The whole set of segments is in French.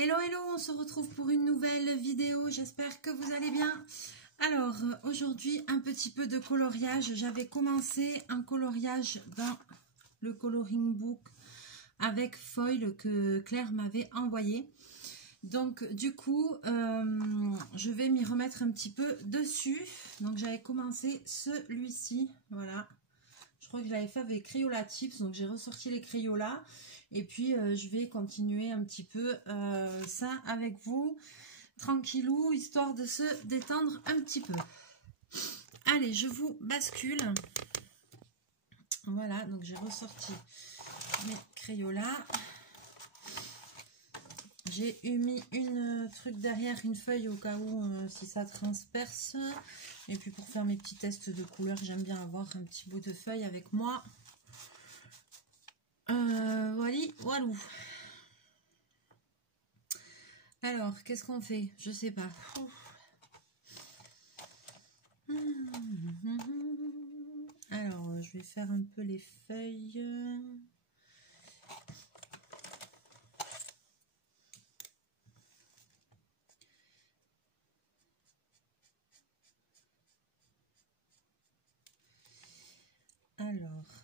Hello, hello, on se retrouve pour une nouvelle vidéo, j'espère que vous allez bien. Alors, aujourd'hui, un petit peu de coloriage. J'avais commencé un coloriage dans le coloring book avec foil que Claire m'avait envoyé. Donc, du coup, je vais m'y remettre un petit peu dessus. Donc, j'avais commencé celui-ci, voilà. Je crois que je l'avais fait avec Crayola Tips, donc j'ai ressorti les Crayola. Et puis, je vais continuer un petit peu ça avec vous, tranquillou, histoire de se détendre un petit peu. Allez, je vous bascule. Voilà, donc j'ai ressorti mes Crayola. J'ai mis une truc derrière, une feuille au cas où si ça transperce. Et puis pour faire mes petits tests de couleurs, j'aime bien avoir un petit bout de feuille avec moi. Voilà, voilou. Alors, qu'est-ce qu'on fait? Je sais pas. Alors, je vais faire un peu les feuilles. Alors,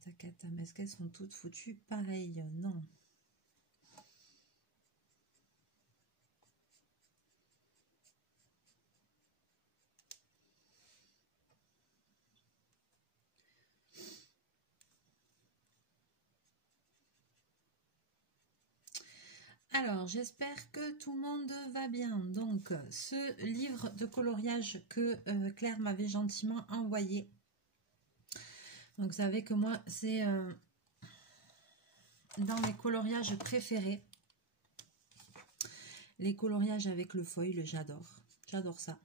tacatam, est-ce qu'elles sont toutes foutues pareil? Non. Alors, j'espère que tout le monde va bien. Donc, ce livre de coloriage que Claire m'avait gentiment envoyé. Donc, vous savez que moi, c'est dans mes coloriages préférés. Les coloriages avec le foil, j'adore. J'adore ça.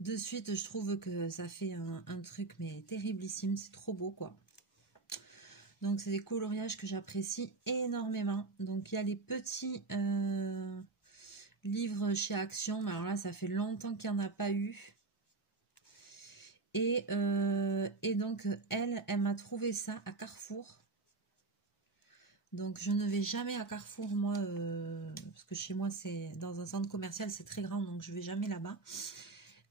De suite, je trouve que ça fait un truc, mais terriblissime. C'est trop beau, quoi. Donc, c'est des coloriages que j'apprécie énormément. Donc, il y a les petits livres chez Action. Mais alors là, ça fait longtemps qu'il n'y en a pas eu. Et donc, elle m'a trouvé ça à Carrefour. Donc, je ne vais jamais à Carrefour, moi, parce que chez moi, c'est dans un centre commercial, c'est très grand, donc je ne vais jamais là-bas.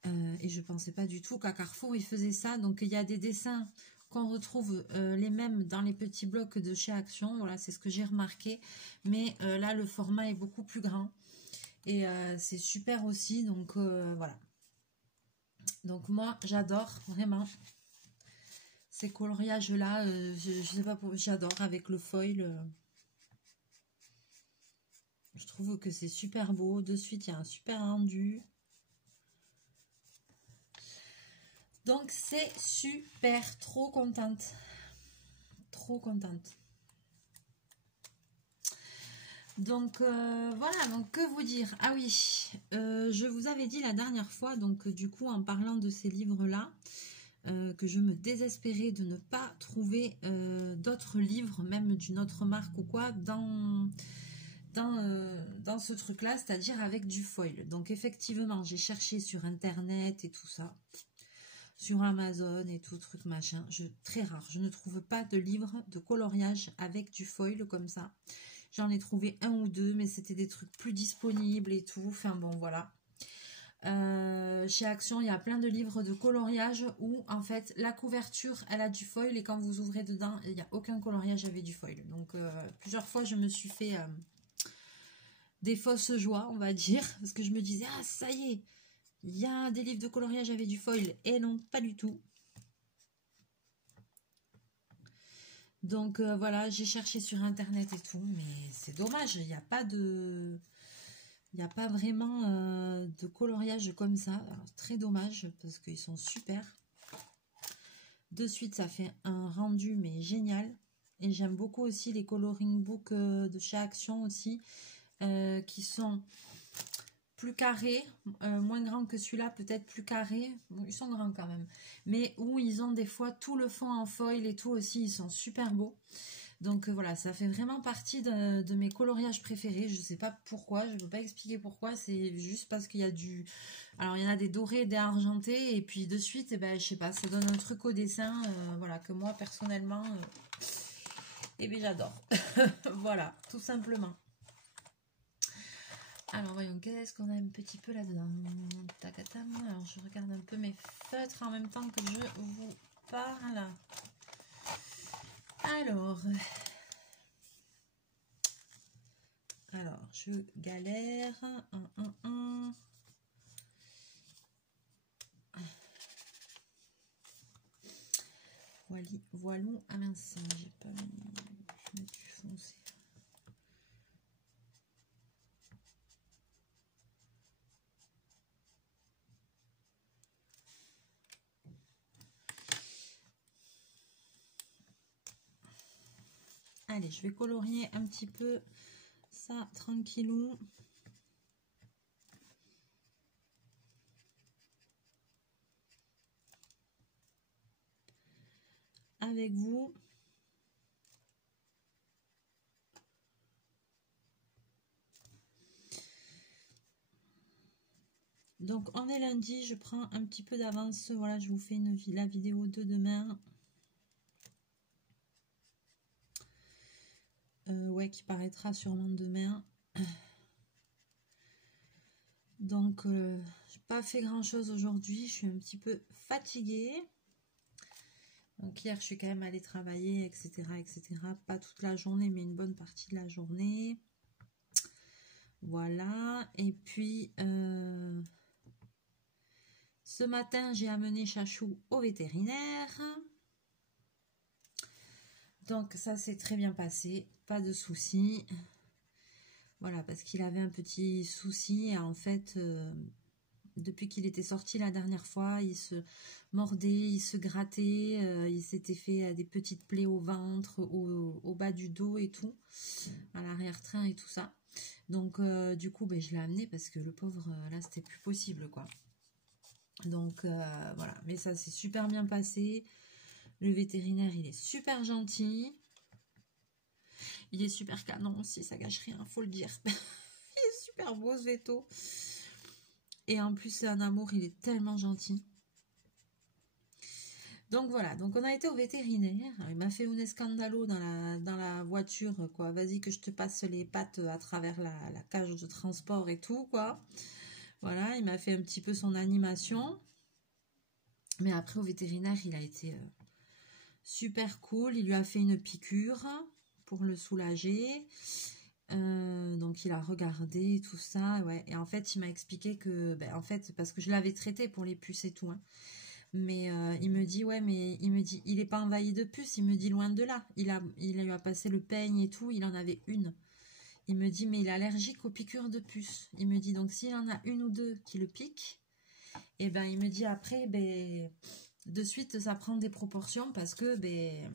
Et je ne pensais pas du tout qu'à Carrefour, ils faisaient ça. Donc, il y a des dessins qu'on retrouve les mêmes dans les petits blocs de chez Action. Voilà, c'est ce que j'ai remarqué. Mais là, le format est beaucoup plus grand. Et c'est super aussi. Donc, voilà. Donc, moi, j'adore vraiment ces coloriages-là. Je sais pas, j'adore avec le foil. Je trouve que c'est super beau. De suite, il y a un super rendu. Donc, c'est super. Trop contente. Trop contente. Donc, voilà. Donc, que vous dire? Ah oui, je vous avais dit la dernière fois, donc du coup, en parlant de ces livres-là, que je me désespérais de ne pas trouver d'autres livres, même d'une autre marque ou quoi, dans ce truc-là, c'est-à-dire avec du foil. Donc, effectivement, j'ai cherché sur Internet et tout ça. Sur Amazon et tout, truc machin. Très rare. Je ne trouve pas de livres de coloriage avec du foil comme ça. J'en ai trouvé un ou deux, mais c'était des trucs plus disponibles et tout. Enfin bon, voilà. Chez Action, il y a plein de livres de coloriage où, en fait, la couverture, elle a du foil. Et quand vous ouvrez dedans, il n'y a aucun coloriage avec du foil. Donc, plusieurs fois, je me suis fait des fausses joies, on va dire. Parce que je me disais, ah, ça y est, il y a des livres de coloriage avec du foil. Et non, pas du tout. Donc voilà, j'ai cherché sur Internet et tout, mais c'est dommage, il n'y a pas de... Il n'y a pas vraiment de coloriage comme ça. Alors, très dommage, parce qu'ils sont super. De suite, ça fait un rendu, mais génial. Et j'aime beaucoup aussi les coloring books de chez Action aussi, qui sont plus carrés, moins grands que celui-là, peut-être plus carrés. Bon, ils sont grands quand même. Mais où ils ont des fois tout le fond en foil et tout aussi, ils sont super beaux. Donc voilà, ça fait vraiment partie de mes coloriages préférés. Je ne sais pas pourquoi, je ne peux pas expliquer pourquoi. C'est juste parce qu'il y a du... Alors il y en a des dorés, des argentés. Et puis de suite, eh ben, je sais pas, ça donne un truc au dessin. Voilà, que moi personnellement, eh bien j'adore. Voilà, tout simplement. Alors voyons, qu'est-ce qu'on a un petit peu là-dedans. Tacatam. Alors je regarde un peu mes feutres en même temps que je vous parle. Alors je galère. Voilons. Ah mince, j'ai pas mis. Je mets du foncé. Allez, je vais colorier un petit peu ça tranquillou. Avec vous. Donc on est lundi, je prends un petit peu d'avance. Voilà, je vous fais la vidéo de demain. Ouais, qui paraîtra sûrement demain. Donc j'ai pas fait grand chose aujourd'hui, je suis un petit peu fatiguée. Donc hier je suis quand même allée travailler, etc. Pas toute la journée, mais une bonne partie de la journée. Voilà, et puis ce matin j'ai amené Chachou au vétérinaire. Donc ça s'est très bien passé, pas de soucis. Voilà, parce qu'il avait un petit souci, en fait, depuis qu'il était sorti la dernière fois, il se mordait, il se grattait, il s'était fait des petites plaies au ventre, au bas du dos et tout, à l'arrière-train et tout ça. Donc du coup, ben, je l'ai amené parce que le pauvre, là, c'était plus possible, quoi. Donc voilà, mais ça s'est super bien passé. Le vétérinaire, il est super gentil. Il est super canon aussi, ça gâche rien, faut le dire. Il est super beau ce véto. Et en plus, c'est un amour, il est tellement gentil. Donc voilà, donc on a été au vétérinaire. Il m'a fait un escandalo dans la voiture, quoi. Vas-y que je te passe les pattes à travers la cage de transport et tout, quoi. Voilà, il m'a fait un petit peu son animation. Mais après, au vétérinaire, il a été super cool. Il lui a fait une piqûre pour le soulager. Donc il a regardé tout ça, ouais. Et en fait il m'a expliqué que, ben, en fait, parce que je l'avais traité pour les puces et tout, hein. Mais il me dit, ouais, mais il me dit, il est pas envahi de puces. Il me dit, loin de là. Il lui a passé le peigne et tout, il en avait une. Il me dit, mais il est allergique aux piqûres de puces. Il me dit, donc s'il en a une ou deux qui le piquent, et ben il me dit après, ben de suite ça prend des proportions parce que ben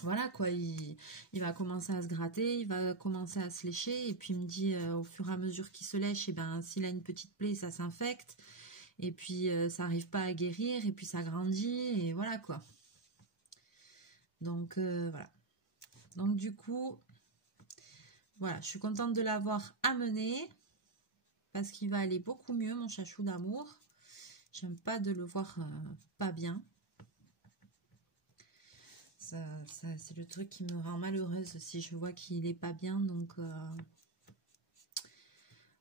voilà quoi, il va commencer à se gratter, il va commencer à se lécher, et puis il me dit au fur et à mesure qu'il se lèche, et ben s'il a une petite plaie, ça s'infecte, et puis ça n'arrive pas à guérir, et puis ça grandit, et voilà quoi. Donc voilà. Donc du coup, voilà, je suis contente de l'avoir amené, parce qu'il va aller beaucoup mieux, mon chachou d'amour. J'aime pas de le voir pas bien. Ça, c'est le truc qui me rend malheureuse si je vois qu'il est pas bien. Donc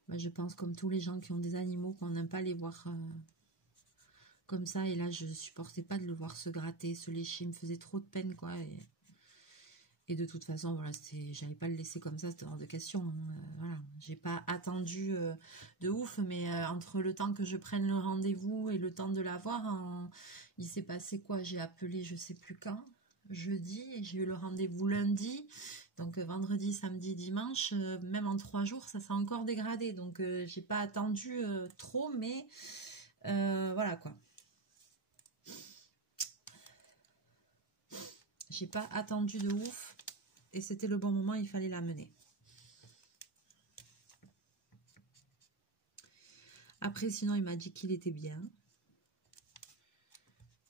je pense comme tous les gens qui ont des animaux qu'on n'aime pas les voir comme ça. Et là je supportais pas de le voir se gratter, se lécher, il me faisait trop de peine quoi. Et de toute façon voilà, j'allais pas le laisser comme ça, c'était hors de question, hein. Voilà, j'ai pas attendu de ouf, mais entre le temps que je prenne le rendez-vous et le temps de l'avoir, il s'est passé quoi? J'ai appelé je sais plus quand, jeudi, et j'ai eu le rendez-vous lundi, donc vendredi, samedi, dimanche, même en 3 jours ça s'est encore dégradé, donc j'ai pas attendu trop, mais voilà quoi, j'ai pas attendu de ouf, et c'était le bon moment, il fallait l'amener. Après sinon il m'a dit qu'il était bien.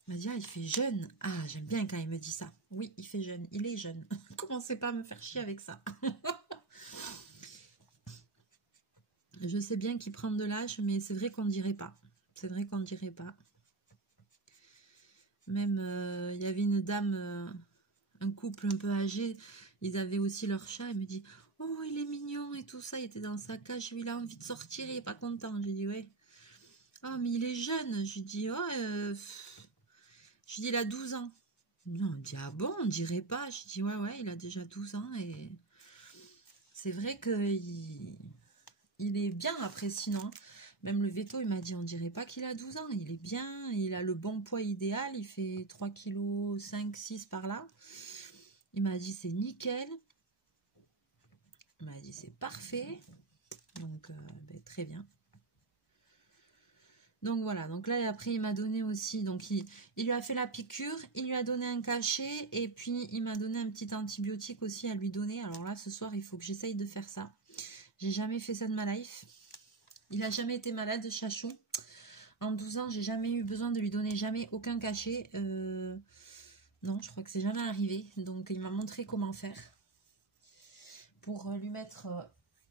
Il m'a dit, ah, il fait jeune. Ah, j'aime bien quand il me dit ça. Oui, il fait jeune. Il est jeune. Commencez pas à me faire chier avec ça. Je sais bien qu'il prend de l'âge, mais c'est vrai qu'on dirait pas. C'est vrai qu'on dirait pas. Même, il y avait une dame, un couple un peu âgé, ils avaient aussi leur chat. Elle me dit, oh, il est mignon et tout ça. Il était dans sa cage, il a envie de sortir, il est pas content. J'ai dit, ouais. Ah, mais il est jeune. J'ai dit, oh, j'ai dit, il a 12 ans. Non, on me dit, ah bon, on dirait pas. J'ai dit, ouais, il a déjà 12 ans et c'est vrai qu'il est bien après, sinon. Même le veto, il m'a dit, on dirait pas qu'il a 12 ans. Il est bien, il a le bon poids idéal. Il fait 3 kg 5, 6 par là. Il m'a dit, c'est nickel. Il m'a dit, c'est parfait. Donc, ben, très bien. Donc voilà, donc là après il m'a donné aussi, donc il lui a fait la piqûre, il lui a donné un cachet et puis il m'a donné un petit antibiotique aussi à lui donner. Alors là ce soir il faut que j'essaye de faire ça. J'ai jamais fait ça de ma life. Il a jamais été malade, Chachou. En 12 ans j'ai jamais eu besoin de lui donner jamais aucun cachet. Non, je crois que c'est jamais arrivé. Donc il m'a montré comment faire pour lui mettre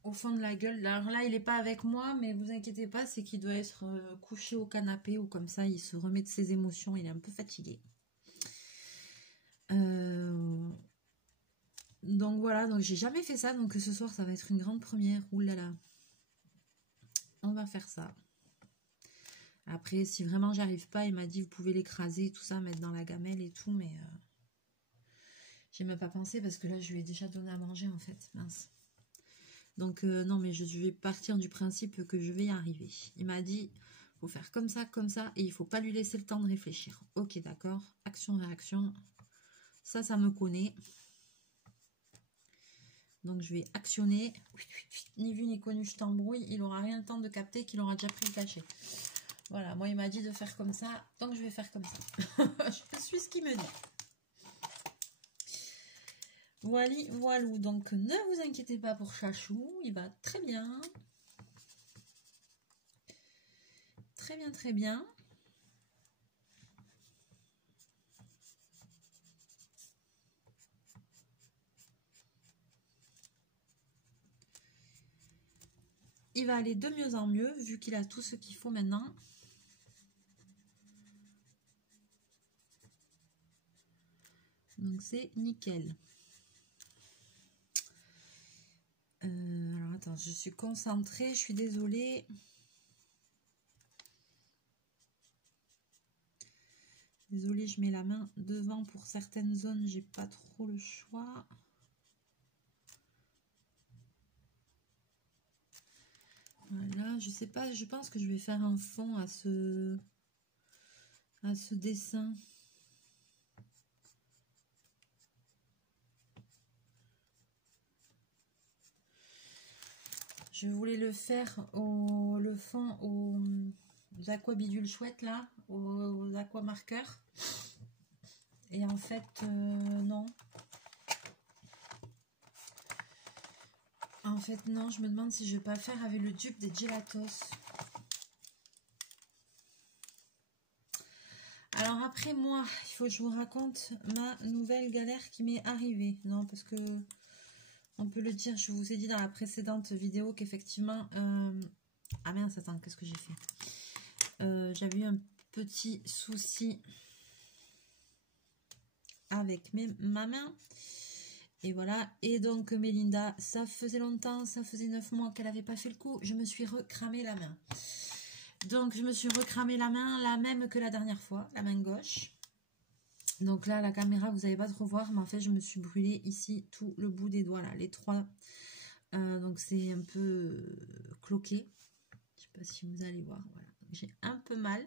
au fond de la gueule. Alors là, il n'est pas avec moi, mais vous inquiétez pas, c'est qu'il doit être couché au canapé ou comme ça, il se remet de ses émotions, il est un peu fatigué. Donc voilà, donc j'ai jamais fait ça, donc ce soir, ça va être une grande première. Ouh là là. On va faire ça. Après, si vraiment j'arrive pas, il m'a dit, vous pouvez l'écraser, tout ça, mettre dans la gamelle et tout, mais j'ai même pas pensé parce que là, je lui ai déjà donné à manger, en fait. Mince. Donc non, mais je vais partir du principe que je vais y arriver. Il m'a dit, faut faire comme ça, et il faut pas lui laisser le temps de réfléchir. Ok, d'accord. Action-réaction. Ça me connaît. Donc je vais actionner. Ni vu ni connu, je t'embrouille. Il aura rien le temps de capter qu'il aura déjà pris le cachet. Voilà, moi il m'a dit de faire comme ça, donc je vais faire comme ça. Je suis ce qu'il me dit. Voilou, donc ne vous inquiétez pas pour Chachou, il va très bien. Très bien, très bien. Il va aller de mieux en mieux, vu qu'il a tout ce qu'il faut maintenant. Donc c'est nickel. Alors attends, je suis concentrée, je suis désolée. Désolée, je mets la main devant pour certaines zones, j'ai pas trop le choix. Voilà, je sais pas, je pense que je vais faire un fond à ce dessin. Je voulais le faire le fond aux aquabidules chouettes là, aux aquamarqueurs. Et en fait, non. En fait, non, je me demande si je vais pas faire avec le dupe des Gelatos. Alors après moi, il faut que je vous raconte ma nouvelle galère qui m'est arrivée. Non, parce que on peut le dire, je vous ai dit dans la précédente vidéo qu'effectivement... Ah mince, attends, qu'est-ce que j'ai fait? J'avais eu un petit souci avec ma main. Et voilà, et donc Mélinda, ça faisait longtemps, ça faisait 9 mois qu'elle n'avait pas fait le coup. Je me suis recramé la main. Donc je me suis recramé la main, la même que la dernière fois, la main gauche. Donc là, la caméra, vous n'allez pas trop voir, mais en fait, je me suis brûlé ici tout le bout des doigts, là, les 3. Donc c'est un peu cloqué. Je ne sais pas si vous allez voir, voilà. J'ai un peu mal.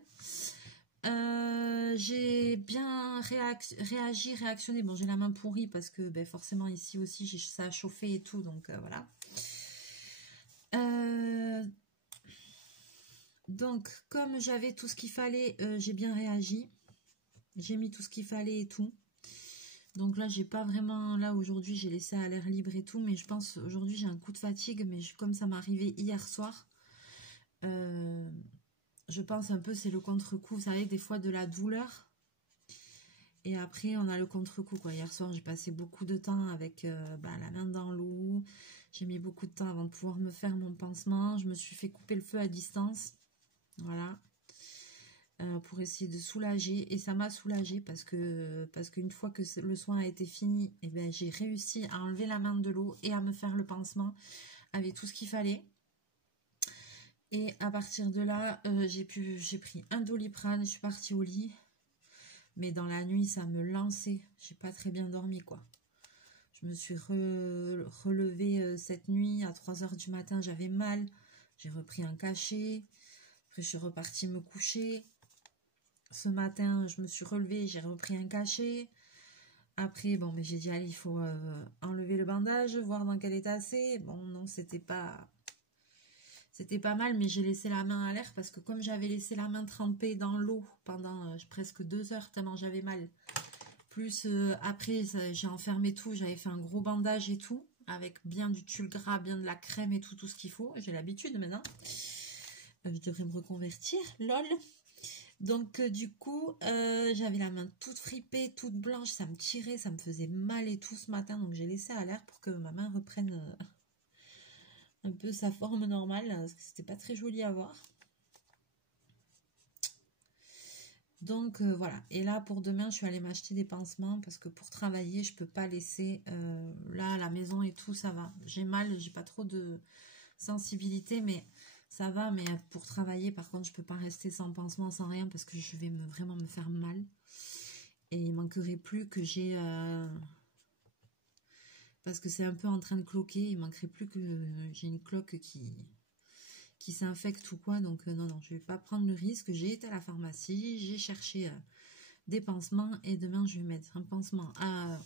J'ai bien réactionné. Bon, j'ai la main pourrie parce que ben, forcément ici aussi, ça a chauffé et tout, donc voilà. Donc, comme j'avais tout ce qu'il fallait, j'ai bien réagi. J'ai mis tout ce qu'il fallait et tout. Donc là, j'ai pas vraiment... Là, aujourd'hui, j'ai laissé à l'air libre et tout. Mais je pense, aujourd'hui, j'ai un coup de fatigue. Mais comme ça m'est arrivé hier soir, je pense un peu, c'est le contre-coup. Vous savez, des fois, de la douleur. Et après, on a le contre-coup, quoi. Hier soir, j'ai passé beaucoup de temps avec la main dans l'eau. J'ai mis beaucoup de temps avant de pouvoir me faire mon pansement. Je me suis fait couper le feu à distance. Voilà. pour essayer de soulager. Et ça m'a soulagée parce qu'une fois que le soin a été fini, eh ben, j'ai réussi à enlever la main de l'eau et à me faire le pansement avec tout ce qu'il fallait. Et à partir de là, j'ai pris un Doliprane, je suis partie au lit. Mais dans la nuit, ça me lançait. J'ai pas très bien dormi, quoi. Je me suis relevée cette nuit à 3 h du matin, j'avais mal. J'ai repris un cachet. Après, je suis repartie me coucher. Ce matin, je me suis relevée, j'ai repris un cachet. Après, bon, mais j'ai dit, allez, il faut enlever le bandage, voir dans quel état c'est. Bon, non, c'était pas mal, mais j'ai laissé la main à l'air parce que comme j'avais laissé la main trempée dans l'eau pendant presque 2 heures, tellement j'avais mal. Plus après, j'ai enfermé tout, j'avais fait un gros bandage et tout, avec bien du tulle gras, bien de la crème et tout ce qu'il faut. J'ai l'habitude maintenant. Je devrais me reconvertir, lol. Donc du coup, j'avais la main toute fripée, toute blanche, ça me tirait, ça me faisait mal et tout ce matin. Donc j'ai laissé à l'air pour que ma main reprenne un peu sa forme normale, parce que c'était pas très joli à voir. Donc voilà, et là pour demain je suis allée m'acheter des pansements parce que pour travailler je peux pas laisser là à la maison et tout, ça va, j'ai mal, j'ai pas trop de sensibilité mais ça va, mais pour travailler par contre je peux pas rester sans pansement, sans rien parce que je vais vraiment me faire mal et il manquerait plus que j'ai parce que c'est un peu en train de cloquer, il manquerait plus que j'ai une cloque qui s'infecte ou quoi, donc non, je vais pas prendre le risque. J'ai été à la pharmacie, j'ai cherché des pansements et demain je vais mettre un pansement à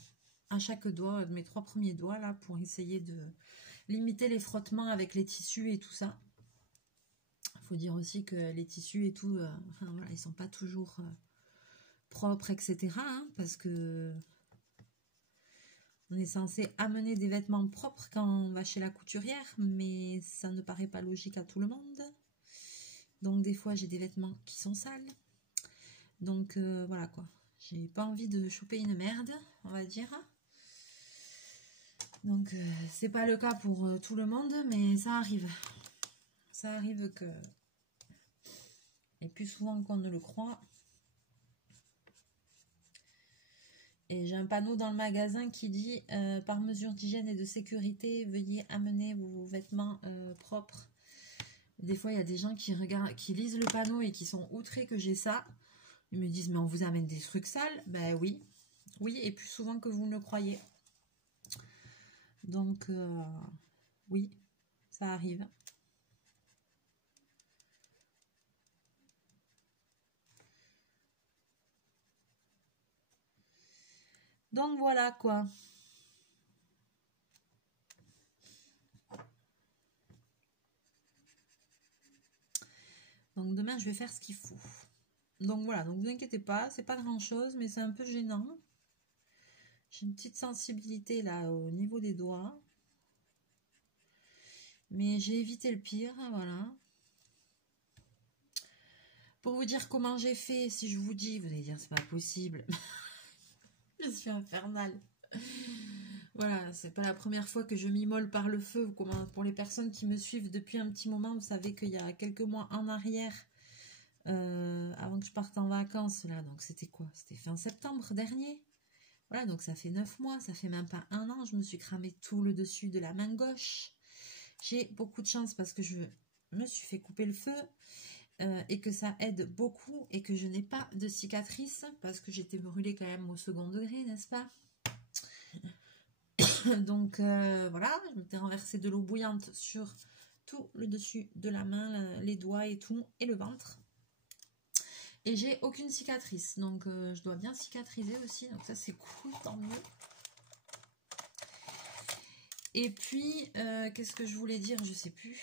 chaque doigt, mes 3 premiers doigts là, pour essayer de limiter les frottements avec les tissus et tout ça. Il faut dire aussi que les tissus et tout, enfin, voilà, ils sont pas toujours propres, etc. Hein, parce que on est censé amener des vêtements propres quand on va chez la couturière, mais ça ne paraît pas logique à tout le monde. Donc des fois j'ai des vêtements qui sont sales. Donc voilà quoi. J'ai pas envie de choper une merde, on va dire. Donc c'est pas le cas pour tout le monde, mais ça arrive. Ça arrive que... Et plus souvent qu'on ne le croit. Et j'ai un panneau dans le magasin qui dit par mesure d'hygiène et de sécurité, veuillez amener vos vêtements propres. Des fois, il y a des gens qui regardent, qui lisent le panneau et qui sont outrés que j'ai ça. Ils me disent, mais on vous amène des trucs sales? Ben oui. Oui, et plus souvent que vous ne le croyez. Donc, oui, ça arrive. Donc, voilà, quoi. Donc, demain, je vais faire ce qu'il faut. Donc, voilà. Donc, vous inquiétez pas, c'est pas grand-chose, mais c'est un peu gênant. J'ai une petite sensibilité, là, au niveau des doigts. Mais j'ai évité le pire, voilà. Pour vous dire comment j'ai fait, si je vous dis, vous allez dire, c'est pas possible. Je suis infernale. Voilà, c'est pas la première fois que je m'immole par le feu. Pour les personnes qui me suivent depuis un petit moment, vous savez qu'il y a quelques mois en arrière, avant que je parte en vacances, là, donc c'était quoi? C'était fin septembre dernier. Voilà, donc ça fait 9 mois, ça fait même pas 1 an, je me suis cramé tout le dessus de la main gauche. J'ai beaucoup de chance parce que je me suis fait couper le feu et que ça aide beaucoup et que je n'ai pas de cicatrice parce que j'étais brûlée quand même au second degré, n'est-ce pas? Donc voilà, je m'étais renversé de l'eau bouillante sur tout le dessus de la main, les doigts et tout, et le ventre. Et j'ai aucune cicatrice, donc je dois bien cicatriser aussi, donc ça c'est cool, tant mieux. Et puis, qu'est-ce que je voulais dire? Je sais plus.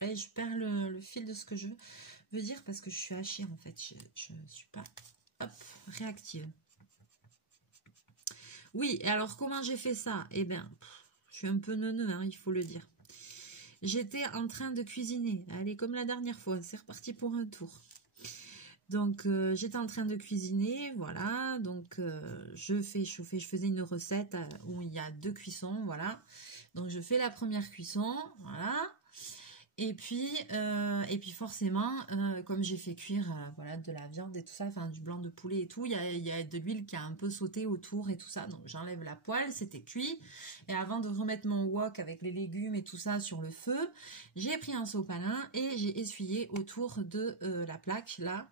Et je perds le fil de ce que je veux dire parce que je suis hachée en fait, je ne suis pas réactive. Oui, et alors comment j'ai fait ça? Eh bien, je suis un peu neuneu, hein, il faut le dire. J'étais en train de cuisiner. Allez, comme la dernière fois, c'est reparti pour un tour. Donc, j'étais en train de cuisiner, voilà. Donc, je faisais une recette où il y a 2 cuissons, voilà. Donc, je fais la première cuisson, voilà. Et puis forcément, comme j'ai fait cuire voilà, de la viande et tout ça, enfin du blanc de poulet et tout, il y a de l'huile qui a un peu sauté autour et tout ça. Donc j'enlève la poêle, c'était cuit. Et avant de remettre mon wok avec les légumes et tout ça sur le feu, j'ai pris un sopalin et j'ai essuyé autour de la plaque là.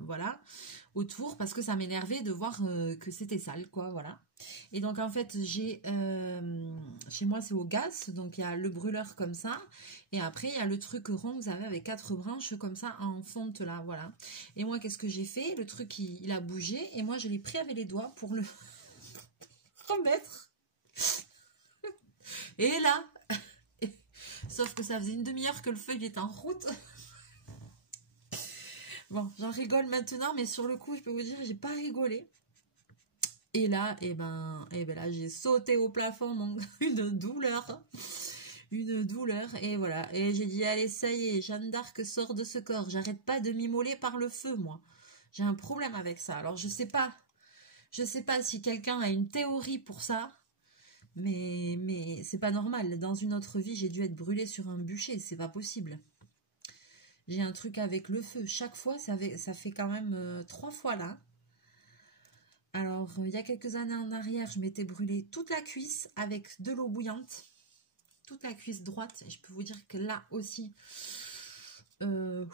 Voilà, autour, parce que ça m'énervait de voir que c'était sale, quoi, voilà. Et donc en fait j'ai chez moi c'est au gaz, donc il y a le brûleur comme ça, et après il y a le truc rond, vous savez, avec 4 branches comme ça en fonte là, voilà. Et moi qu'est-ce que j'ai fait? Le truc il a bougé, et moi je l'ai pris avec les doigts pour le remettre. Et là, sauf que ça faisait une demi-heure que le feu il était en route. Bon, j'en rigole maintenant, mais sur le coup, je peux vous dire, j'ai pas rigolé. Et là, là, j'ai sauté au plafond, une douleur, et voilà. Et j'ai dit, allez, ça y est, Jeanne d'Arc sort de ce corps. J'arrête pas de m'immoler par le feu, moi. J'ai un problème avec ça. Alors, je sais pas si quelqu'un a une théorie pour ça, mais c'est pas normal. Dans une autre vie, j'ai dû être brûlée sur un bûcher, c'est pas possible. J'ai un truc avec le feu. Chaque fois, ça fait quand même 3 fois là. Alors, il y a quelques années en arrière, je m'étais brûlé toute la cuisse avec de l'eau bouillante. Toute la cuisse droite. Et je peux vous dire que là aussi, je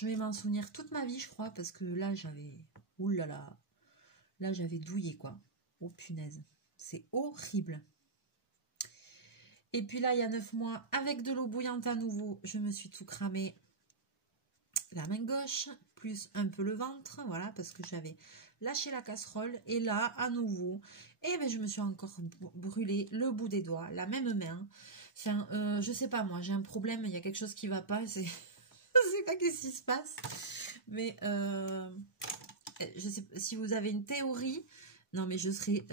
vais m'en souvenir toute ma vie, je crois. Parce que là, j'avais... Oulala. Là, j'avais douillé, quoi. Oh, punaise. C'est horrible. Et puis là, il y a 9 mois, avec de l'eau bouillante à nouveau, je me suis tout cramé. La main gauche, plus un peu le ventre, voilà, parce que j'avais lâché la casserole. Et là, à nouveau, je me suis encore brûlé le bout des doigts, la même main. Enfin, je sais pas, moi, j'ai un problème, il y a quelque chose qui va pas, je sais pas qu'est-ce qui se passe. Mais, je sais pas si vous avez une théorie. Non, mais je serais...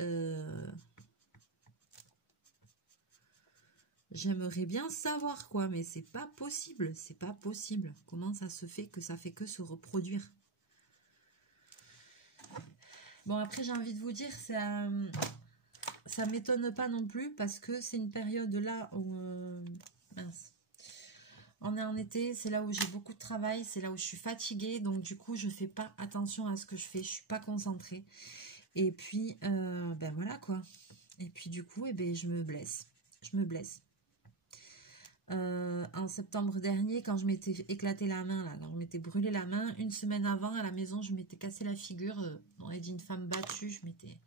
J'aimerais bien savoir quoi, mais c'est pas possible, c'est pas possible. Comment ça se fait que se reproduire? Bon, après j'ai envie de vous dire, ça m'étonne pas non plus parce que c'est une période là où mince. On est en été, c'est là où j'ai beaucoup de travail, c'est là où je suis fatiguée, donc du coup je fais pas attention à ce que je fais, je suis pas concentrée. Et puis voilà quoi. Et puis du coup je me blesse. En septembre dernier, quand je m'étais éclaté la main, là, quand je m'étais brûlé la main, une semaine avant, à la maison, je m'étais cassé la figure. On a dit une femme battue, je m'étais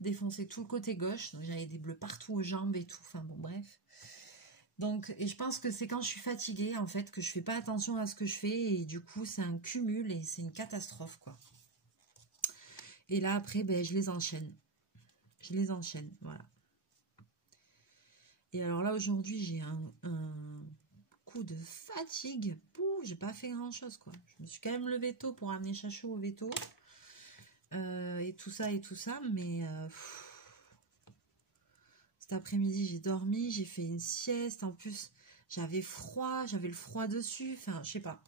défoncé tout le côté gauche, donc j'avais des bleus partout aux jambes et tout, enfin bon, bref. Donc, et je pense que c'est quand je suis fatiguée, en fait, que je fais pas attention à ce que je fais, et du coup, c'est un cumul, et c'est une catastrophe, quoi. Et là, après, je les enchaîne. Voilà. Et alors là, aujourd'hui, j'ai un coup de fatigue. Pouh, j'ai pas fait grand chose, quoi. Je me suis quand même levée tôt pour amener Chachou au veto. Et tout ça, mais cet après-midi, j'ai dormi, j'ai fait une sieste. En plus, j'avais le froid dessus. Enfin, je sais pas.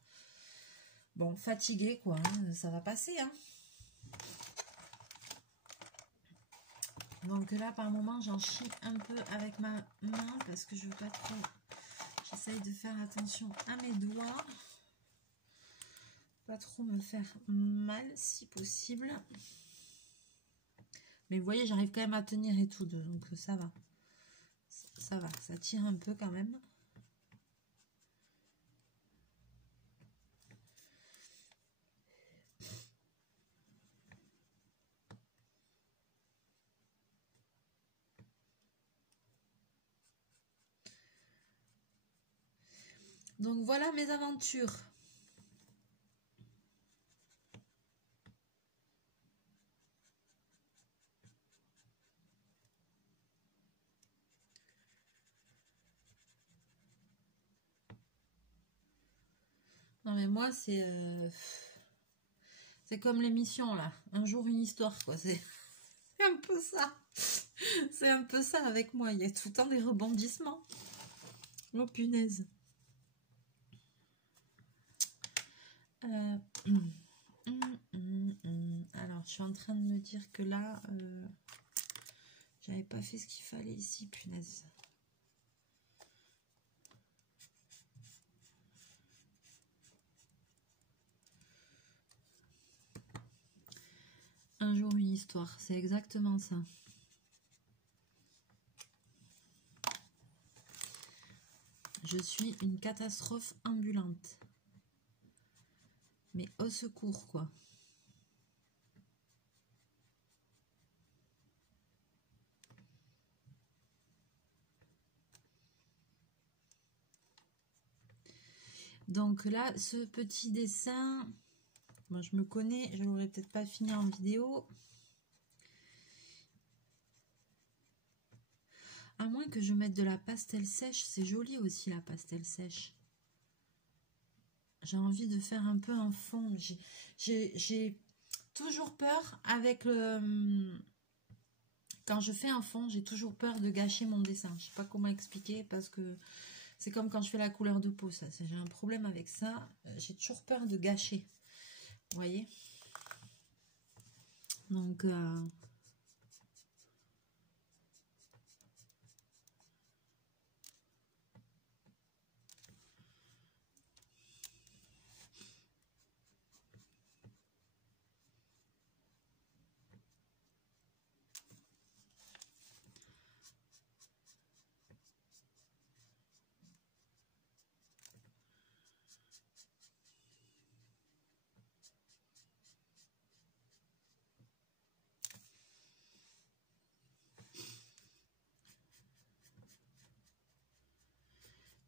Bon, fatiguée, quoi. Hein, ça va passer, hein. Donc là, par moment, j'en chie un peu avec ma main parce que je veux pas trop... J'essaye de faire attention à mes doigts. Pas trop me faire mal si possible. Mais vous voyez, j'arrive quand même à tenir et tout. Donc ça va. Ça va, ça tire un peu quand même. Donc voilà mes aventures. Non mais moi c'est comme l'émission là. Un jour une histoire quoi. C'est un peu ça. C'est un peu ça avec moi. Il y a tout le temps des rebondissements. Oh punaise. Alors, je suis en train de me dire que là, j'avais pas fait ce qu'il fallait ici, punaise. Un jour, une histoire. C'est exactement ça. Je suis une catastrophe ambulante. Mais au secours, quoi. Donc là, ce petit dessin, moi je me connais, je l'aurais peut-être pas fini en vidéo. À moins que je mette de la pastel sèche, c'est joli aussi la pastel sèche. J'ai envie de faire un peu un fond. J'ai toujours peur avec le... Quand je fais un fond, j'ai toujours peur de gâcher mon dessin. Je sais pas comment expliquer parce que c'est comme quand je fais la couleur de peau. Ça, j'ai un problème avec ça. J'ai toujours peur de gâcher. Vous voyez? Donc...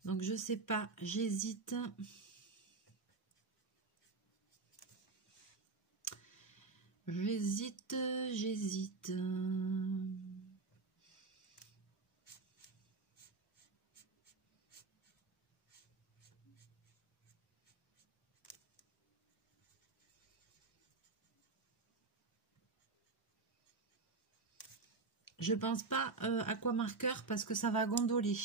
Donc, je sais pas, j'hésite. J'hésite. Je pense pas aquamarqueur parce que ça va gondoler.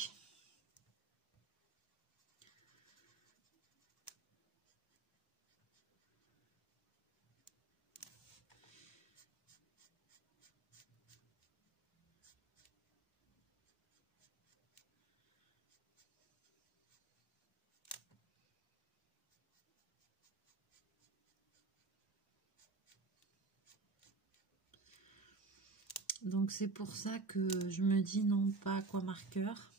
Donc c'est pour ça que je me dis non, pas aquamarqueur.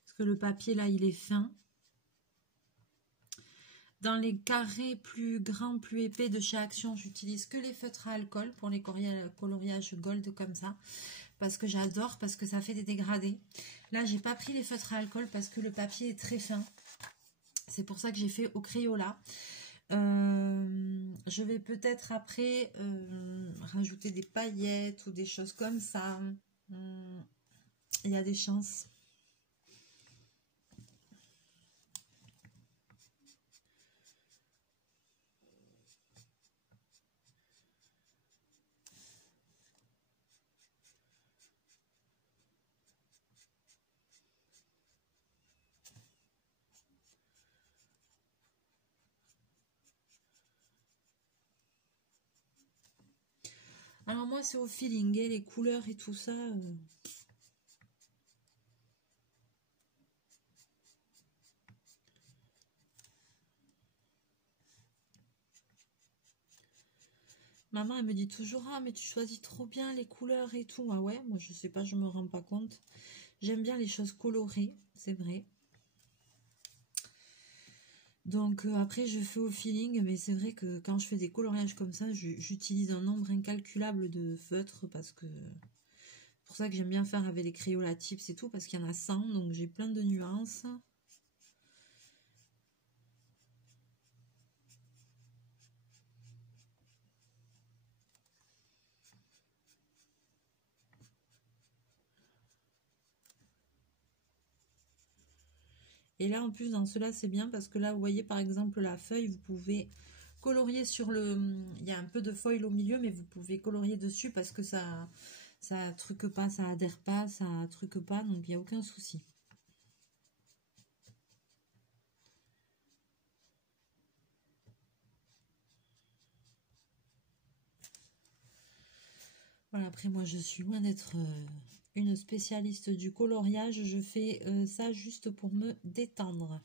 Parce que le papier là, il est fin. Dans les carrés plus grands, plus épais de chez Action, j'utilise que les feutres à alcool pour les coloriages gold comme ça. Parce que j'adore, parce que ça fait des dégradés. Là, j'ai pas pris les feutres à alcool parce que le papier est très fin. C'est pour ça que j'ai fait au Crayola. Je vais peut-être après rajouter des paillettes ou des choses comme ça. Il y a des chances. Alors moi c'est au feeling, et les couleurs et tout ça. Maman elle me dit toujours ah mais tu choisis trop bien les couleurs et tout. Ah ouais, moi je sais pas, je me rends pas compte. J'aime bien les choses colorées, c'est vrai. Donc après je fais au feeling, mais c'est vrai que quand je fais des coloriages comme ça, j'utilise un nombre incalculable de feutres parce que c'est pour ça que j'aime bien faire avec les Crayola Tips et tout, parce qu'il y en a 100, donc j'ai plein de nuances. Et là, en plus, dans cela, c'est bien parce que là, vous voyez, par exemple, la feuille, vous pouvez colorier sur le... Il y a un peu de foil au milieu, mais vous pouvez colorier dessus parce que ça truque pas, ça adhère pas, ça truque pas, donc il n'y a aucun souci. Voilà, après moi je suis loin d'être une spécialiste du coloriage. Je fais ça juste pour me détendre.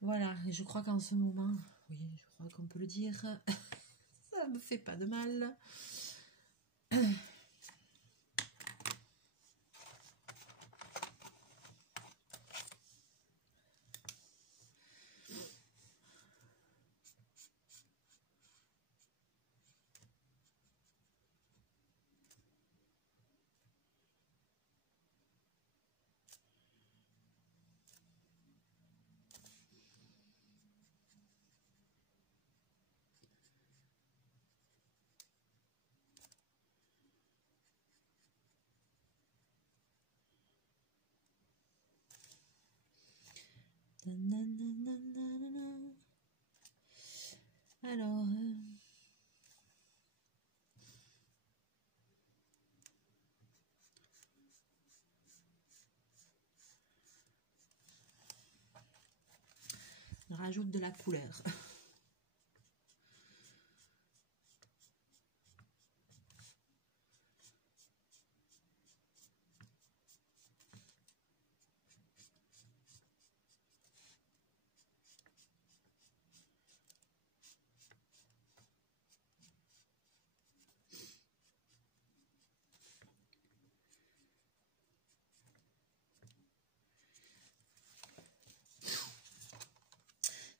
Voilà, et je crois qu'en ce moment, oui, je crois qu'on peut le dire, ça me fait pas de mal. Alors, on rajoute de la couleur.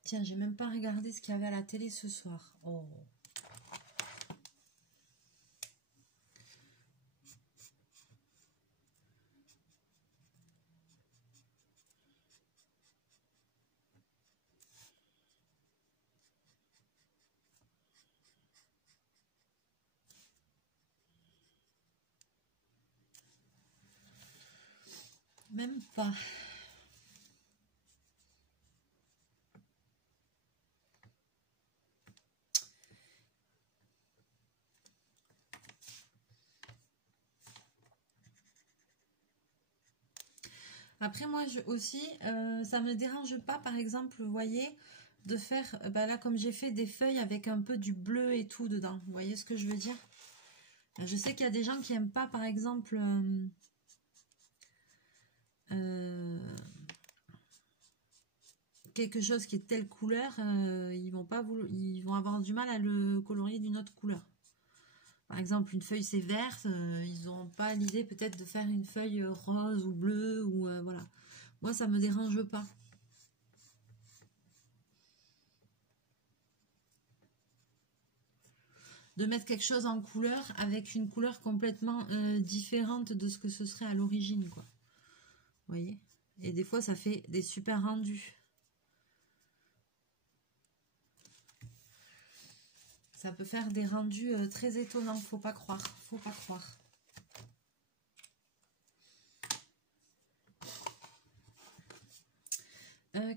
Tiens, j'ai même pas regardé ce qu'il y avait à la télé ce soir. Oh. Même pas. Après, moi aussi, ça me dérange pas, par exemple, vous voyez, de faire, bah là, comme j'ai fait des feuilles avec un peu du bleu et tout dedans. Vous voyez ce que je veux dire? Je sais qu'il y a des gens qui aiment pas, par exemple, quelque chose qui est telle couleur, ils vont avoir du mal à le colorier d'une autre couleur. Par exemple, une feuille c'est verte, ils n'auront pas l'idée peut-être de faire une feuille rose ou bleue ou voilà. Moi, ça me dérange pas. De mettre quelque chose en couleur avec une couleur complètement différente de ce que ce serait à l'origine, quoi. Vous voyez? Et des fois, ça fait des super rendus. Ça peut faire des rendus très étonnants, faut pas croire, faut pas croire.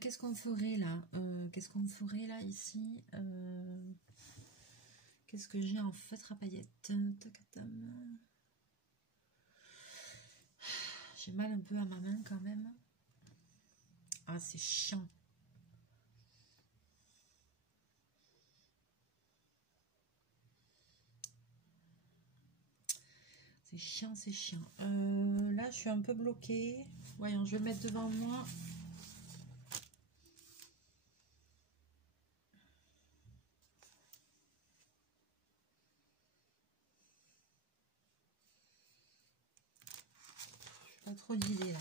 Qu'est-ce qu'on ferait là? Qu'est-ce qu'on ferait là ici? Qu'est-ce que j'ai en feutre à paillettes? J'ai mal un peu à ma main quand même. Ah, c'est chiant. C'est chiant, c'est chiant. Là, je suis un peu bloquée. Voyons, je vais le mettre devant moi. Pas trop d'idées là.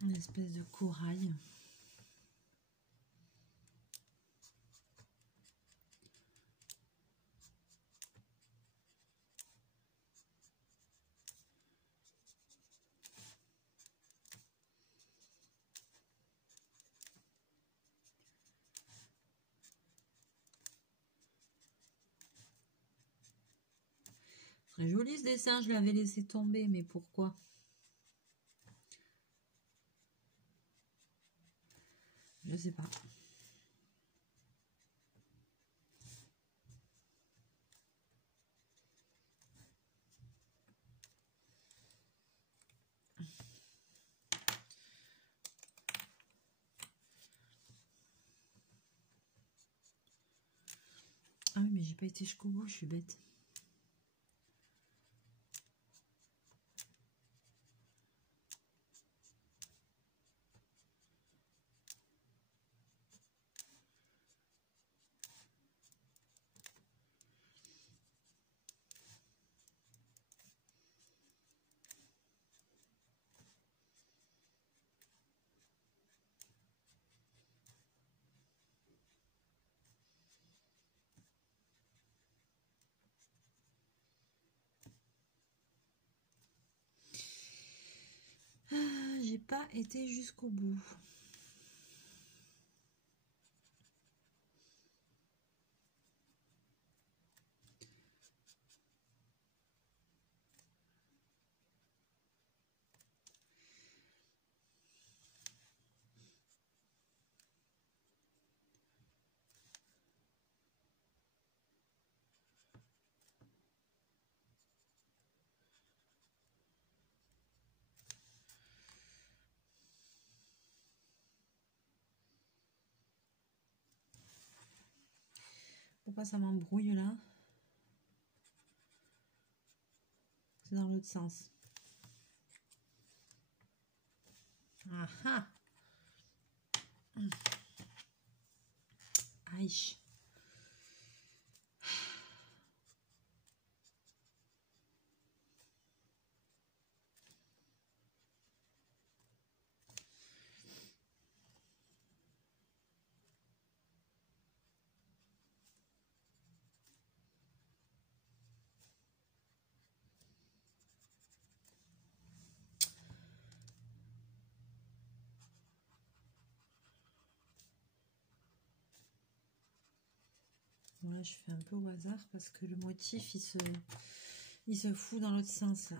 Une espèce de corail. Très joli ce dessin, je l'avais laissé tomber, mais pourquoi? Je sais pas. pas été jusqu'au bout, je suis bête. J'ai pas été jusqu'au bout. Pourquoi ça m'embrouille là? C'est dans l'autre sens. Ah ah. Aïe. Voilà, je fais un peu au hasard parce que le motif il se fout dans l'autre sens là.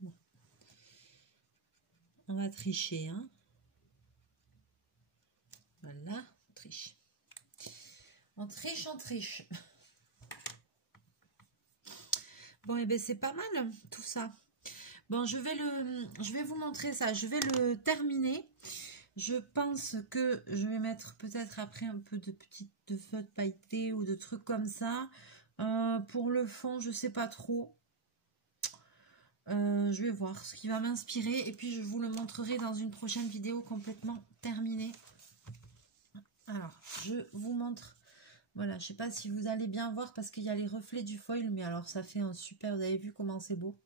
Bon. On va tricher, hein. Voilà, on triche. On triche, on triche. Bon, et bien c'est pas mal tout ça. Bon, je vais vous montrer ça. Je vais le terminer. Je pense que je vais mettre peut-être après un peu de feutre pailleté ou de trucs comme ça. Pour le fond, je sais pas trop. Je vais voir ce qui va m'inspirer. Et puis, je vous le montrerai dans une prochaine vidéo complètement terminée. Alors, je vous montre. Voilà, je sais pas si vous allez bien voir parce qu'il y a les reflets du foil. Mais alors, ça fait un super... Vous avez vu comment c'est beau?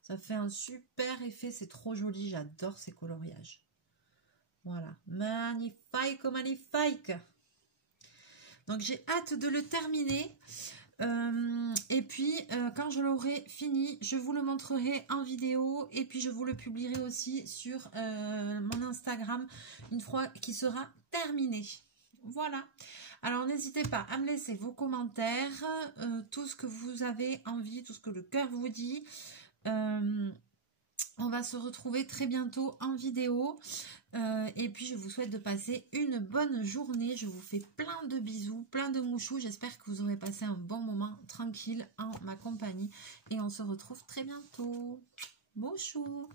Ça fait un super effet. C'est trop joli. J'adore ces coloriages. Voilà. Magnifique, magnifique. Donc, j'ai hâte de le terminer. Et puis, quand je l'aurai fini, je vous le montrerai en vidéo. Et puis, je vous le publierai aussi sur mon Instagram une fois qu'il sera terminé. Voilà. Alors, n'hésitez pas à me laisser vos commentaires, tout ce que vous avez envie, tout ce que le cœur vous dit. On va se retrouver très bientôt en vidéo. Et puis, je vous souhaite de passer une bonne journée. Je vous fais plein de bisous, plein de mouchous. J'espère que vous aurez passé un bon moment tranquille en ma compagnie. Et on se retrouve très bientôt. Mouchou!